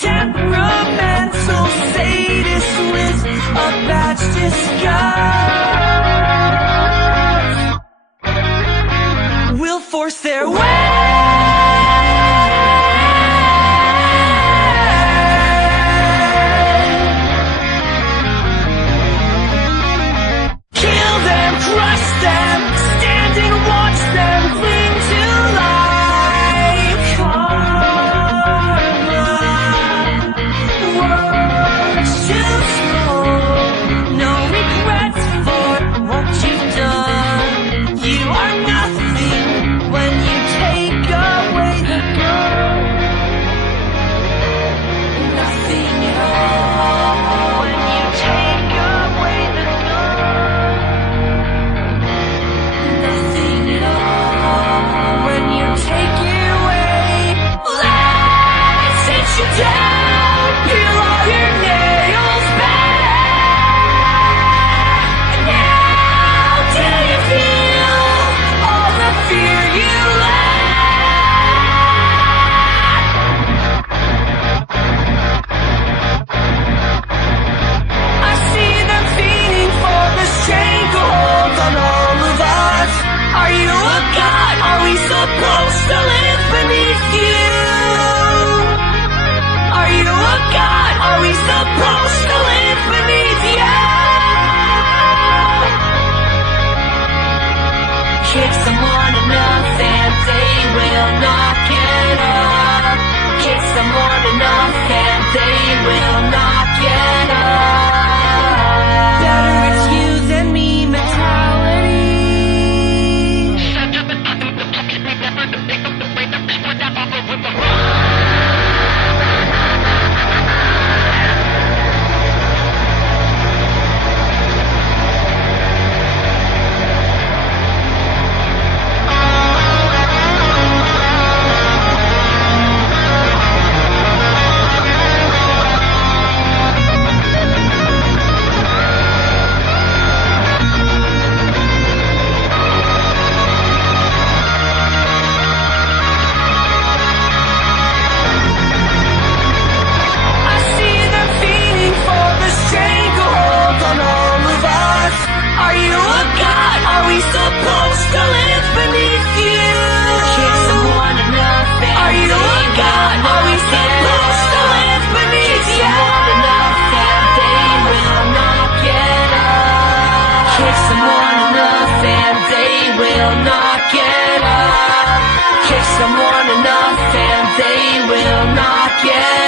Temperamental sadist with a badge disguise will force their way. Kill them, crush them, stand and watch them cling to life. Karma works too slow. No regrets for what you've done. You are nothing when you take away the gun. Nothing at all when you take away the gun. Nothing at all when you take it away. Let's sit you down, peel all your nails back. Now do you feel all the fear you lack? I see them feeding for the stranglehold on all of us. Are you a god? Are we supposed to live beneath you? Are you a god? Are we supposed to live beneath you? Kick someone enough and they will not get up. Kick someone enough and they will not get up. Better it's you than me mentality. I see them feeding for the stranglehold on all of us. Are you a god? Are we supposed to live beneath you? Kick someone enough and are you a god? Are we supposed to live beneath you? Kick someone enough and they will not get up. Kick someone enough and they will not get up. Kick someone enough and they will not get up.